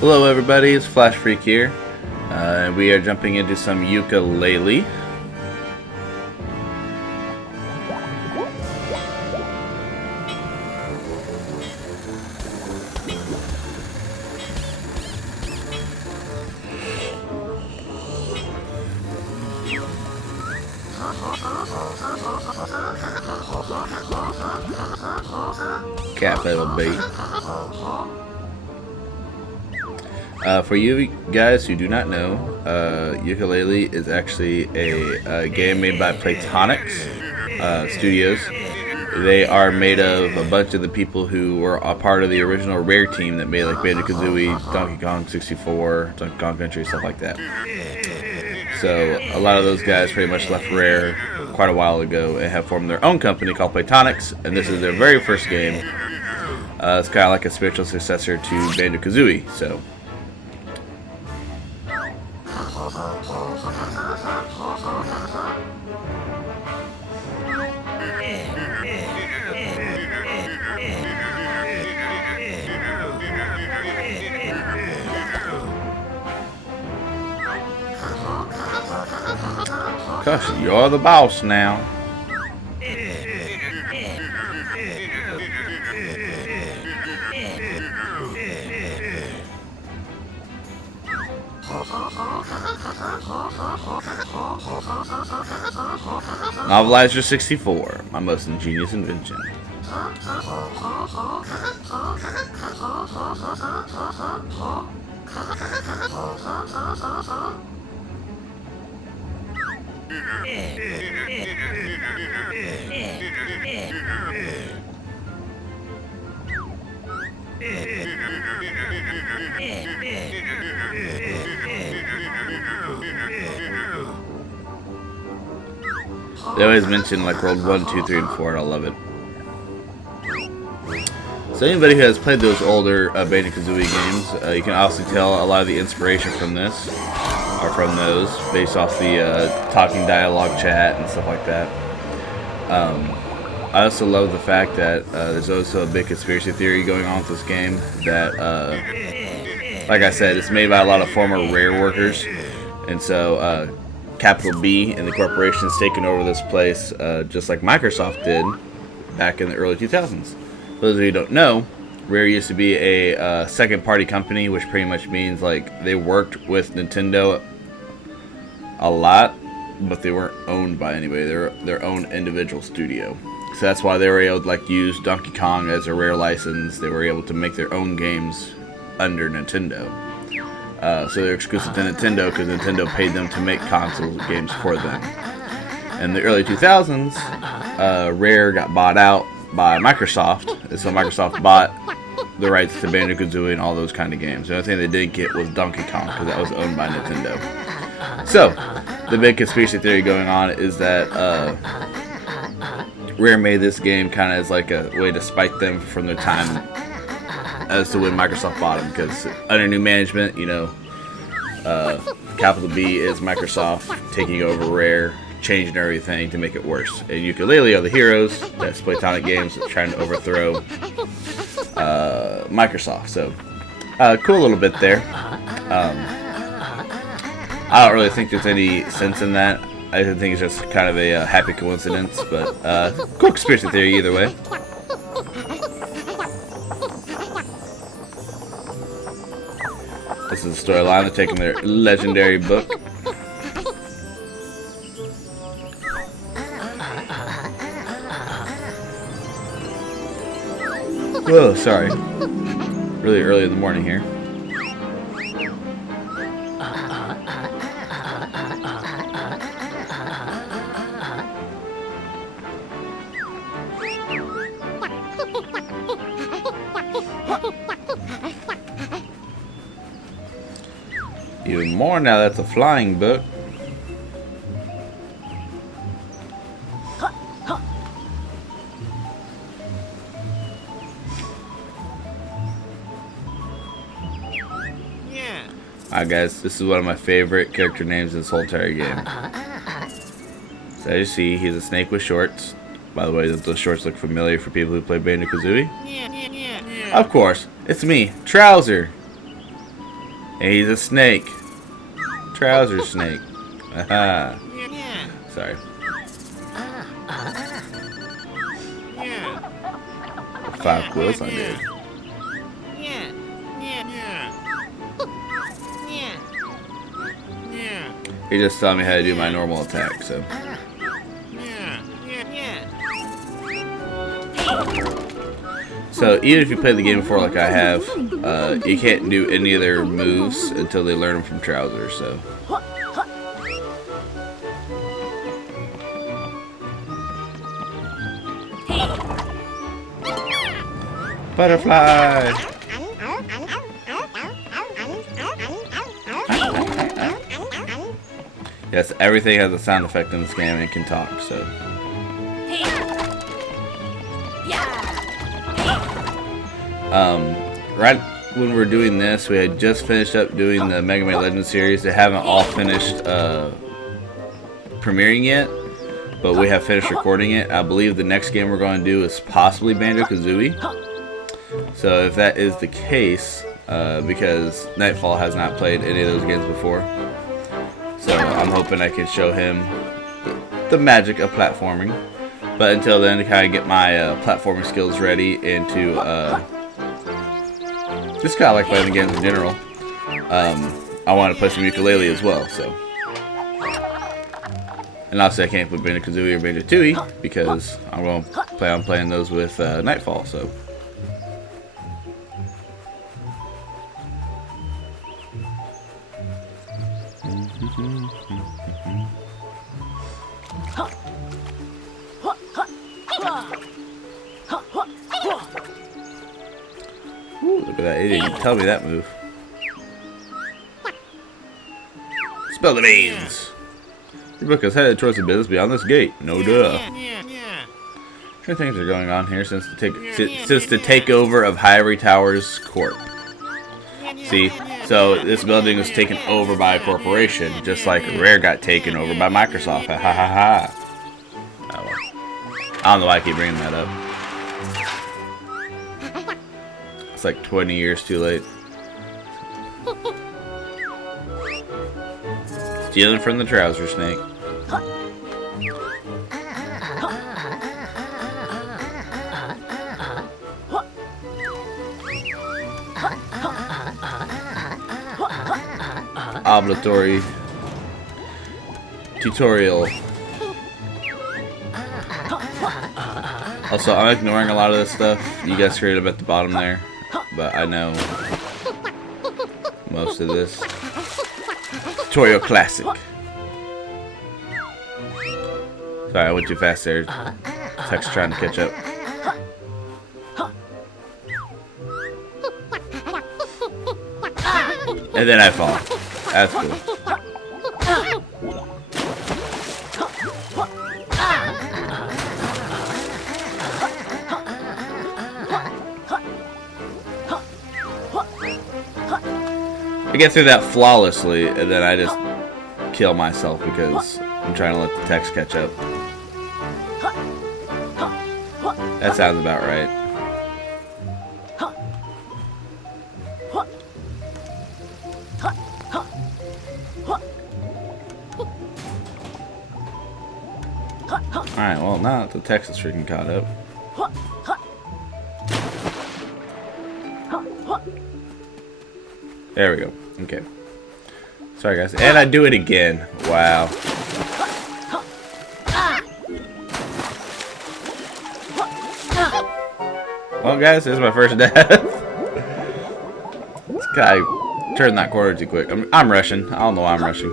Hello everybody, it's Flashfreak here. We are jumping into some Yooka-Laylee. Capital B. For you guys who do not know, Yooka-Laylee is actually a game made by Playtonics Studios. They are made of a bunch of the people who were a part of the original Rare team that made like Banjo and Kazooie, Donkey Kong 64, Donkey Kong Country, stuff like that. So a lot of those guys pretty much left Rare quite a while ago and have formed their own company called Playtonics, and this is their very first game. It's kind of like a spiritual successor to Banjo Kazooie. So. Gosh, you're the boss now. Novelizer 64, my most ingenious invention. They always mention like World 1, 2, 3, and 4, and I love it. So anybody who has played those older Banjo Kazooie games, you can also tell a lot of the inspiration from this are from those, based off the talking dialogue chat and stuff like that. I also love the fact that there's also a big conspiracy theory going on with this game that, like I said, it's made by a lot of former Rare workers, and so Capital B and the corporation has taken over this place just like Microsoft did back in the early 2000s. For those of you who don't know, Rare used to be a second-party company, which pretty much means like they worked with Nintendo a lot, but they weren't owned by anybody. They're their own individual studio. So that's why they were able to like use Donkey Kong as a Rare license. They were able to make their own games under Nintendo. So they're exclusive to Nintendo because Nintendo paid them to make console games for them. In the early 2000s, Rare got bought out by Microsoft, and so Microsoft bought the rights to Banjo Kazooie and all those kind of games. The only thing they didn't get was Donkey Kong because that was owned by Nintendo. So the big conspiracy theory going on is that Rare made this game kind of as like a way to spite them from their time as to when Microsoft bought them, because under new management, you know, Capital B is Microsoft taking over Rare, changing everything to make it worse. And Yooka-Laylee are the heroes. That's Playtonic Games trying to overthrow Microsoft. So, cool little bit there. I don't really think there's any sense in that. I think it's just kind of a happy coincidence, but cool conspiracy theory either way. This is the storyline. They're taking their legendary book. Whoa, sorry. Really early in the morning here. Even more now that's a flying book. Alright guys, this is one of my favorite character names in this whole entire game. So as you see, he's a snake with shorts. By the way, those shorts look familiar for people who play Banjo Kazooie. Of course, it's me, Trouser. And he's a snake. Trouser snake. Aha. Sorry. Five quills on there. He just taught me how to do my normal attack, so. So even if you played the game before like I have, you can't do any of their moves until they learn them from Trouser, so. Butterfly! Yes, everything has a sound effect in this game and can talk, so. Right when we're doing this, we had just finished up doing the Mega Man Legends series. They haven't all finished premiering yet, but we have finished recording it. I believe the next game we're going to do is possibly Banjo Kazooie. So if that is the case, because Nightfall has not played any of those games before, so I'm hoping I can show him the magic of platforming. But until then, to kind of get my platforming skills ready and to just kind of like playing the games in general, I want to play some Yooka-Laylee as well. So, and obviously I can't put Banjo Kazooie or Banjo Tooie because I'm going to plan on playing those with Nightfall. So. Ooh, look at that. He didn't even tell me that move. Spell the beans. Your book is headed towards the business beyond this gate. No duh. Sure things are going on here since the takeover of Hyrule Towers Corp. See, so this building was taken over by a corporation, just like Rare got taken over by Microsoft. Ha ha ha ha. Oh, well. I don't know why I keep bringing that up. It's like 20 years too late. Stealing from the trouser snake. Obligatory tutorial. Also, I'm ignoring a lot of this stuff you guys created up at the bottom there, but I know most of this. Tutorial classic. Sorry, I went too fast there. Text trying to catch up. And then I fall. That's cool. I get through that flawlessly, and then I just kill myself because I'm trying to let the text catch up. That sounds about right. Alright, well, now that the text is freaking caught up. There we go. Okay. Sorry, guys. And I do it again. Wow. Well, guys, this is my first death. This guy turned that corner too quick. I'm rushing. I don't know why I'm rushing.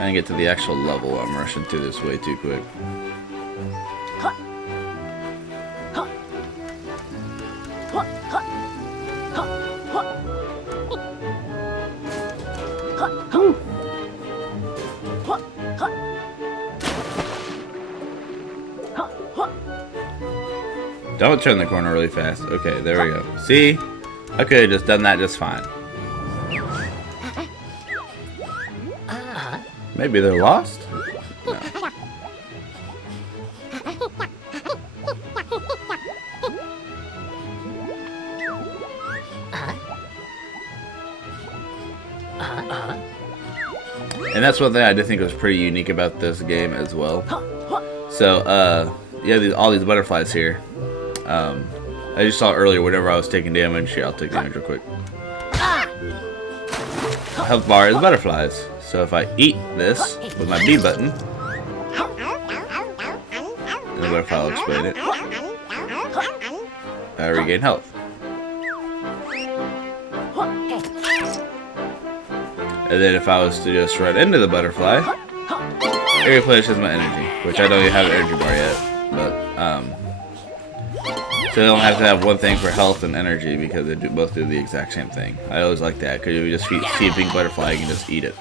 I didn't get to the actual level. I'm rushing through this way too quick. Don't turn the corner really fast. Okay, there we go. See? I could have just done that just fine. Maybe they're lost? No. And that's one thing I did think was pretty unique about this game as well. So, yeah, all these butterflies here. I just saw earlier whenever I was taking damage. Here, I'll take damage real quick. Health bar is butterflies. So if I eat this with my B button, and the butterfly will explain it, I regain health. And then if I was to just run into the butterfly, it replenishes my energy, which I don't even have an energy bar yet. But so I don't have to have one thing for health and energy because they both do the exact same thing. I always like that because if you just see a pink butterfly, you can just eat it.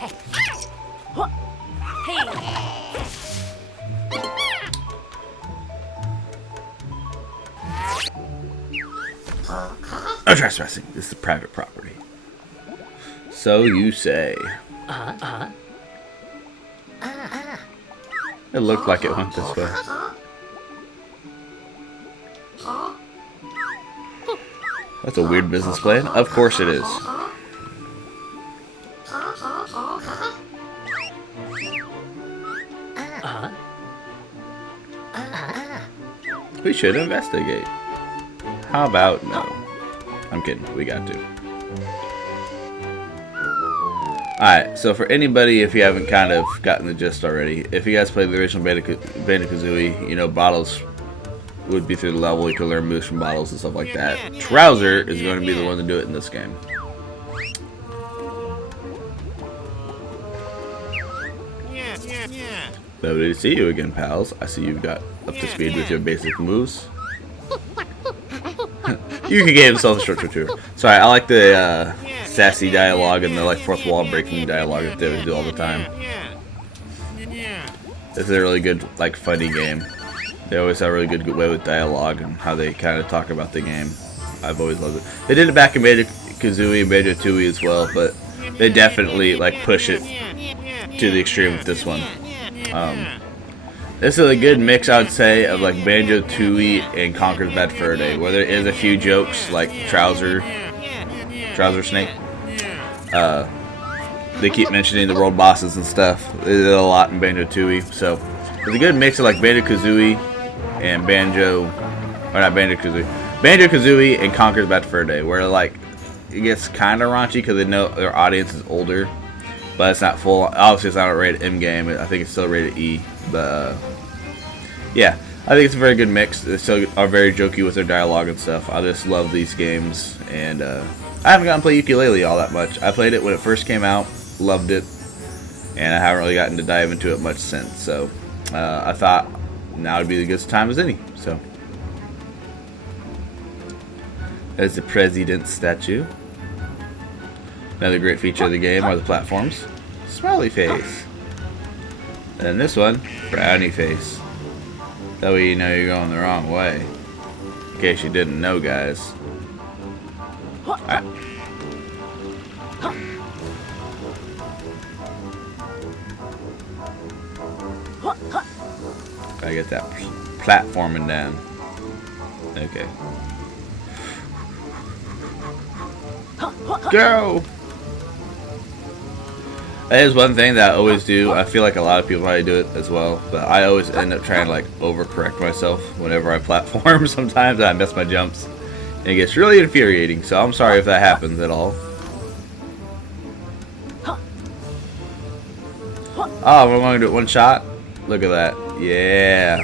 No trespassing. This is private property. So you say. It looked like it went this way. That's a weird business plan. Of course it is. We should investigate. How about no? I'm kidding. We got to. Alright, so for anybody, if you haven't kind of gotten the gist already, if you guys played the original Banjo-Kazooie, you know, bottles would be through the level. You can learn moves from bottles and stuff like that. Trouser is going to be the one to do it in this game. Lovely to see you again, pals. I see you've got up to speed with your basic moves. You can get himself a short tutor. Sorry, I like the sassy dialogue and the like fourth wall breaking dialogue that they do all the time. This is a really good, like, funny game. They always have a really good way with dialogue and how they kind of talk about the game. I've always loved it. They did it back in Banjo-Kazooie and Banjo-Tooie as well, but they definitely like push it to the extreme with this one. This is a good mix, I would say, of like Banjo-Tooie and Conker's Bad Fur Day, where there is a few jokes like Trouser Snake. They keep mentioning the world bosses and stuff. They did a lot in Banjo-Tooie, so it's a good mix of like Banjo-Kazooie and Banjo-Kazooie and Conker's Bad Fur Day, where like it gets kind of raunchy because they know their audience is older, but it's not full. Obviously, it's not a rated M game. I think it's still rated E. But yeah, I think it's a very good mix. They still are very jokey with their dialogue and stuff. I just love these games, and I haven't gotten to play Yooka-Laylee all that much. I played it when it first came out, loved it, and I haven't really gotten to dive into it much since. So I thought now would be the good time as any. So there's the president statue. Another great feature of the game are the platforms. Smiley face. And this one, frowny face. That way you know you're going the wrong way. In case you didn't know, guys. Alright. Gotta get that platforming down. Okay. Go! That is one thing that I always do. I feel like a lot of people probably do it as well, but I always end up trying to like overcorrect myself whenever I platform. Sometimes I miss my jumps, and it gets really infuriating. So I'm sorry if that happens at all. Oh, we're going to do it one shot. Look at that. Yeah.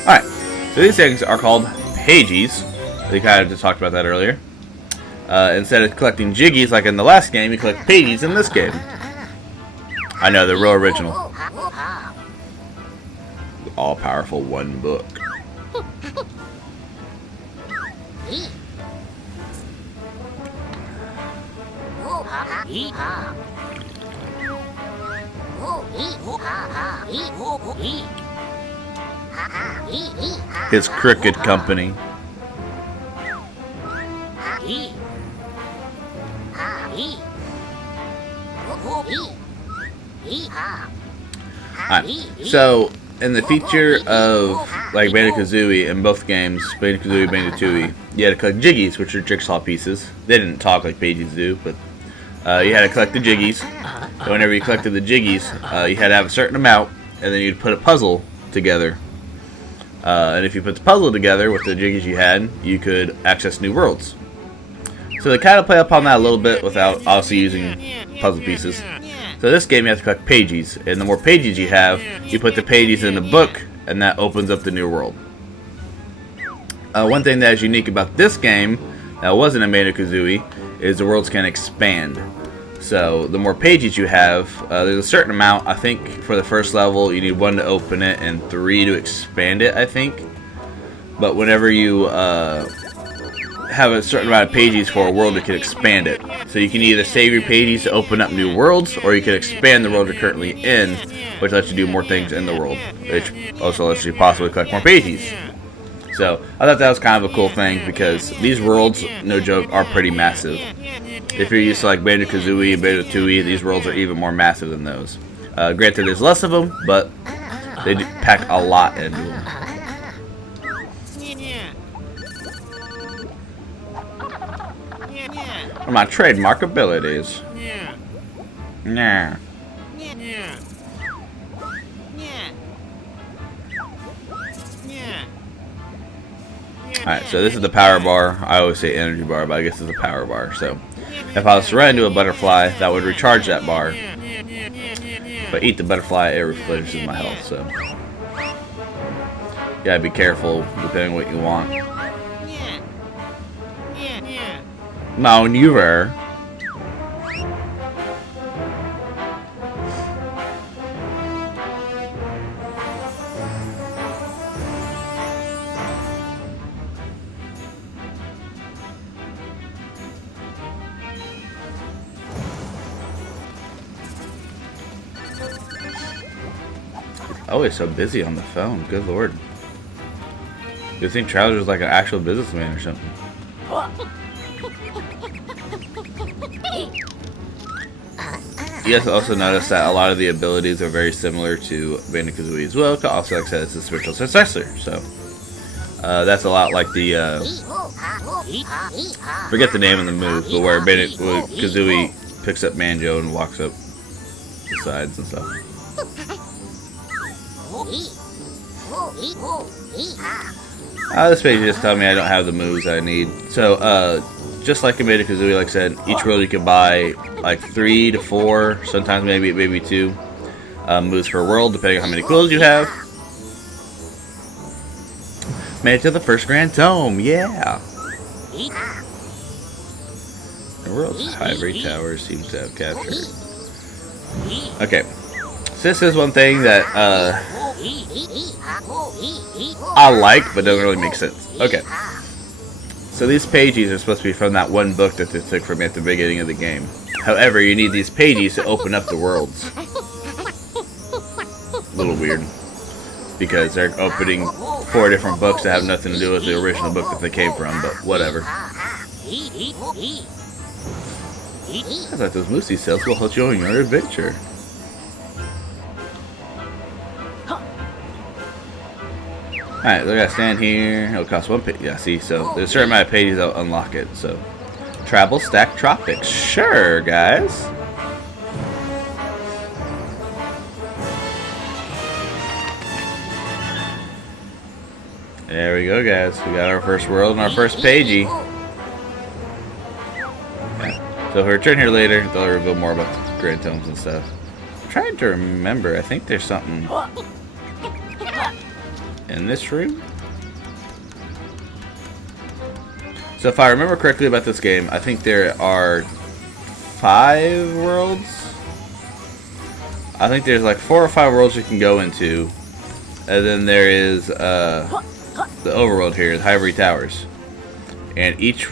All right. So these things are called pages. We kind of just talked about that earlier. Instead of collecting jiggies like in the last game, you collect pages in this game. I know, the real original. The all-powerful one book. His crooked company. Right. So, in the feature of like Banjo-Kazooie in both games, Banjo-Kazooie and Banjo-Tooie, you had to collect jiggies, which are jigsaw pieces. They didn't talk like pages do, but You had to collect the Jiggies. So whenever you collected the Jiggies, you had to have a certain amount, and then you'd put a puzzle together. And if you put the puzzle together with the Jiggies you had, you could access new worlds. So they kind of play upon that a little bit without obviously using puzzle pieces. So this game you have to collect pages, and the more pages you have, you put the pages in the book, and that opens up the new world. One thing that is unique about this game that wasn't in Banjo-Kazooie is the worlds can expand. So the more pages you have, there's a certain amount. I think for the first level you need 1 to open it and 3 to expand it, I think. But whenever you have a certain amount of pages for a world, it can expand it. So you can either save your pages to open up new worlds, or you can expand the world you're currently in, which lets you do more things in the world, which also lets you possibly collect more pages. So I thought that was kind of a cool thing, because these worlds, no joke, are pretty massive. If you're used to like Banjo-Kazooie and Banjo-Tooie, these worlds are even more massive than those. Granted, there's less of them, but they do pack a lot into them. What are my trademark abilities? Nah. Alright, so this is the power bar. I always say energy bar, but I guess it's a power bar. So if I was to run into a butterfly, that would recharge that bar. If I eat the butterfly, it replenishes my health. So you gotta be careful depending on what you want. Maneuver. Always so busy on the phone. Good lord. You think Trouser's like an actual businessman or something? You guys also notice that a lot of the abilities are very similar to Banjo-Kazooie as well. Also, like I said, it's a spiritual successor. So that's a lot like the forget the name of the move, but where Banjo-Kazooie picks up Banjo and walks up the sides and stuff. This page just tells me I don't have the moves I need. So, just like in Banjo-Kazooie, like I said, each world you can buy like 3 to 4, sometimes maybe 2 moves per world, depending on how many quills you have. Made it to the first Grand Tome, yeah! The world's ivory tower seems to have captured. Okay, so this is one thing that I like, but doesn't really make sense. Okay. So these pages are supposed to be from that one book that they took from me at the beginning of the game. However, you need these pages to open up the worlds. A little weird. Because they're opening 4 different books that have nothing to do with the original book that they came from, but whatever. I thought those Moosey cells will help you on your adventure. Alright, I gotta stand here. It'll cost 1 page. Yeah, see, so there's a certain amount of pages that'll unlock it. So, travel stack tropics. Sure, guys. There we go, guys. We got our first world and our first pagey. Yeah. So if we return here later, they'll reveal more about the Grand Tomes and stuff. I'm trying to remember. I think there's something in this room. So if I remember correctly about this game, I think there are 5 worlds. I think there's like 4 or 5 worlds you can go into, and then there is the overworld here, the Ivory Towers, and each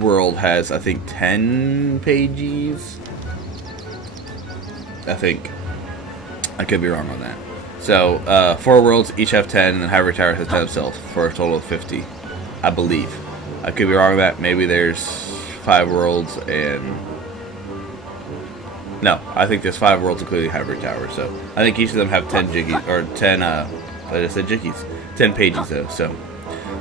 world has, I think, 10 pages. I think. I could be wrong on that. So, 4 worlds, each have 10, and then Ivory Tower has 10 themselves, for a total of 50, I believe. I could be wrong on that. Maybe there's 5 worlds, and... No, I think there's 5 worlds, including Ivory Tower, so... I think each of them have 10 jiggies, or 10, I just said jiggies. 10 pages, though, so...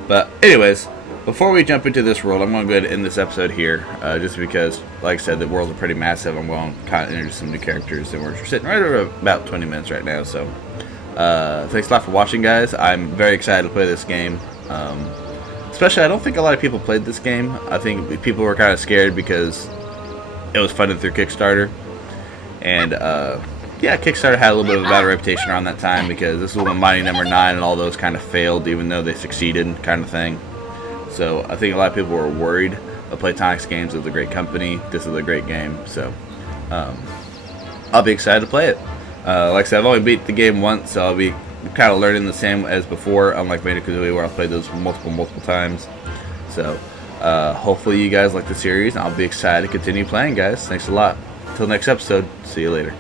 But, anyways, before we jump into this world, I'm going to go ahead and end this episode here, just because, like I said, the worlds are pretty massive. I'm going to kind of introduce some new characters, and we're sitting right over about 20 minutes right now, so thanks a lot for watching, guys. I'm very excited to play this game. Especially, I don't think a lot of people played this game. I think people were kind of scared because it was funded through Kickstarter, and yeah, Kickstarter had a little bit of a bad reputation around that time because this was when Mighty Number 9 and all those kind of failed, even though they succeeded, kind of thing. So I think a lot of people were worried. Playtonics Games is a great company. This is a great game, so I'll be excited to play it. Like I said, I've only beat the game once, so I'll be kind of learning the same as before, unlike Banjo and Kazooie, where I've played those multiple times. So hopefully you guys like the series, and I'll be excited to continue playing, guys. Thanks a lot. Until next episode, see you later.